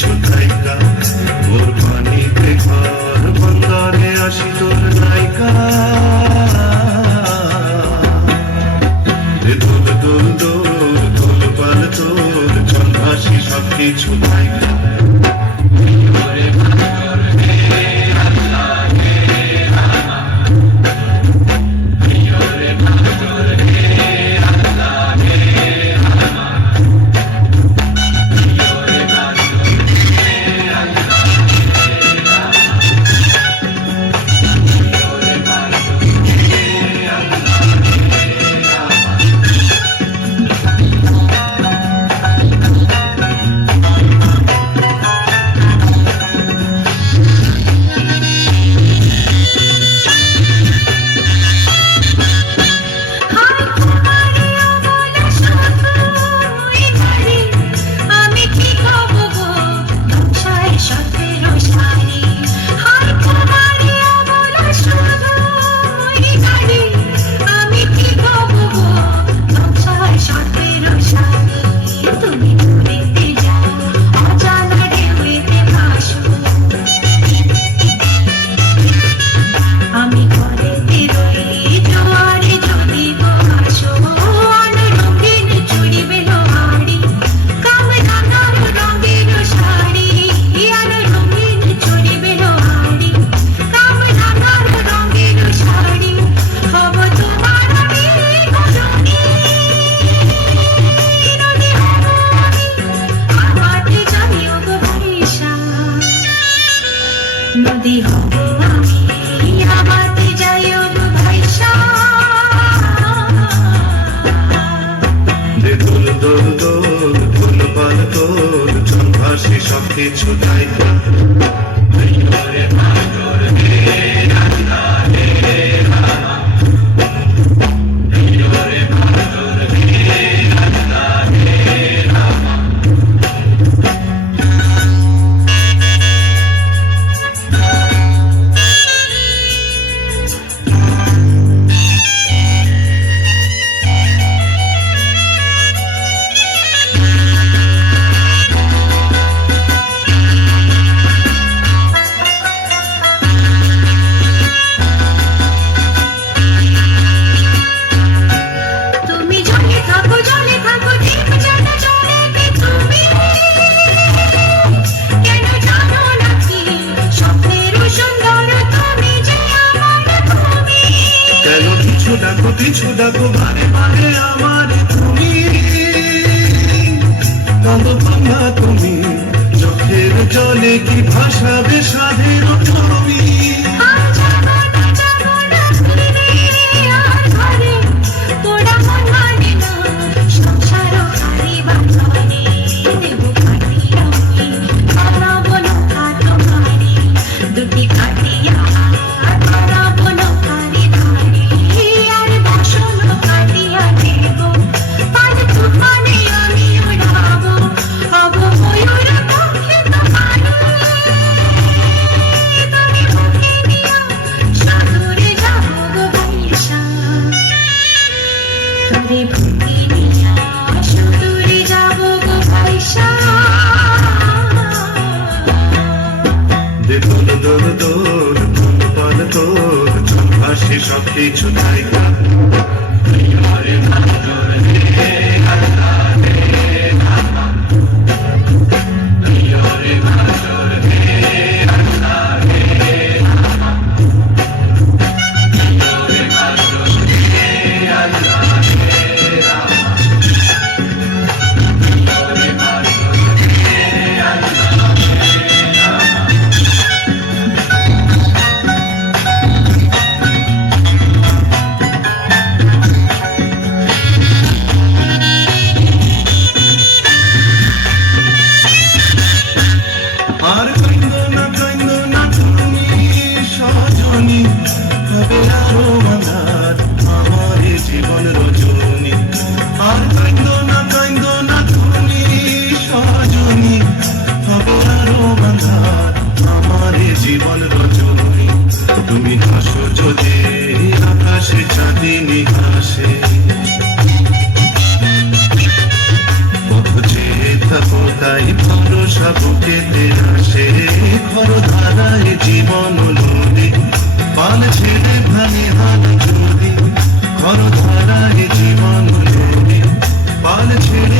কিছু নায়িকা ওর পানিতে ঘর বন্দরে আসি তোর নায়িকা দোল দোল দোল দোল পাল তোর চল ভাসি সব কিছু নায়িকা নদী হবে আমি আমাতে যাই গো ভাইসা দোল দোল দোল দোল পাল তোর চল ভাসি সব কিছু নায়িকা পিছু ডাকো মানে মানে আমার তুমি কাঁদো ভাঙা তুমি চোখের জলে কি ভাসাবে সাধের ছবি দোল দোল দোল দোল পাল তোর চল ভাসি সব কিছু নায়িকা খর ধারায় জীবন নদী, পাল ছেড়ে ভাঙে হাল যদি, খর ধারায় জীবন নদী, পাল ছেড়ে